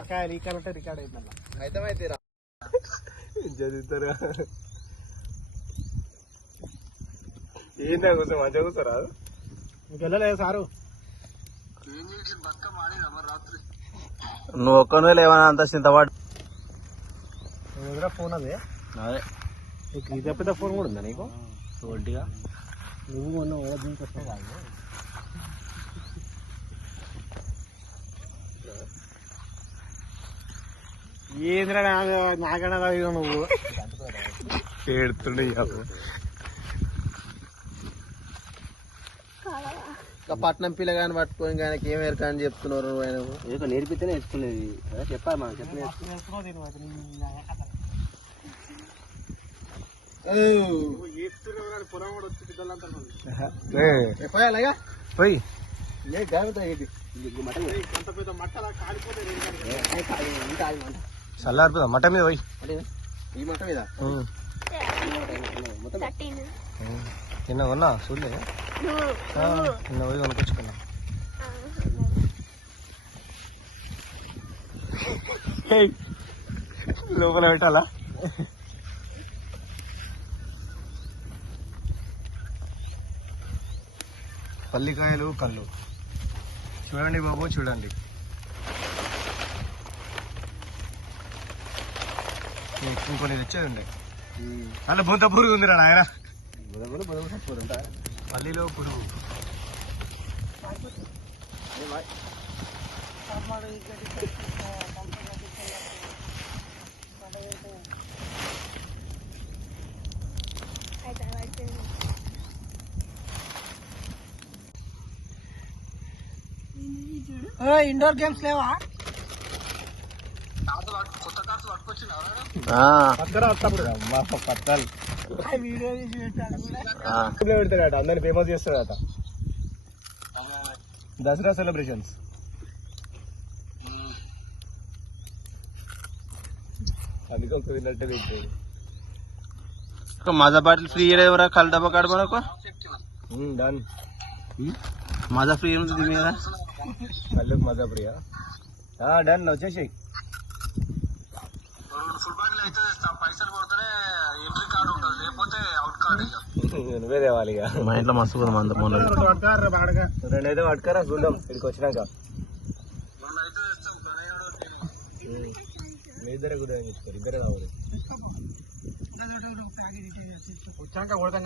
record అయిందన్న అయితే చదువుతారా ఏందా కూర్చో మంచిగా కూర్చోరా ఇంకెళ్ళలేదు సారు నువ్వు ఒక్కనే లేవని అంత చింతవాడు ఫోన్ అదే అదే ఇంత పెద్ద ఫోన్ కూడా ఉందా నీకు ఒంటిగా నువ్వు మొన్న దీనికి వస్తావు కాదు ఏంద్రా నాకన్నా నువ్వు ఏడుతుండే పట్నం పిల్లగాని పట్టుకొని ఆయనకి ఏం ఎరక అని చెప్తున్నారు ఆయన ఏదో నేర్పితే నేర్చుకునేది చెప్పాలి మనం చెప్పి పోయాలిగా పోయి చల్లారిపోదా మట మీద పోయి ఈ మట్ట మీద నిన్న కొన్నా చూడలే నిన్న పోయి కొనుకొచ్చుకున్నా లోపల పెట్టాలా పల్లికాయలు కళ్ళు చూడండి బాబు చూడండి ఇంకొన్ని తెచ్చేది ఉండే అలా బొంత పురుగు ఉందిరా నాయన పల్లిలో పురుగు ఇండోర్ గేమ్స్ లేవా పత్తాలు పెడతాడట అందరిని ఫేమస్ చేస్తాడట దసరా సెలబ్రేషన్స్ అందుకే ఒక విన్నట్టే పెట్టాడు మజా బాటిల్ ఫ్రీ ఎవరా కళ్ళు డబ్బా కాడు మనకు డన్ మజా ఫ్రీ ఉంది మీద కళ్ళకు మజా ప్రియా డన్ వచ్చేసి నువ్వే తేవాలి మా ఇంట్లో మస్తు అంత మొన్న రెండైతే పట్టుకారా చూద్దాం ఇక్కడికి వచ్చినాక ఇద్దరే కూడా ఇద్దరే కావాలి వచ్చాక కొడతాం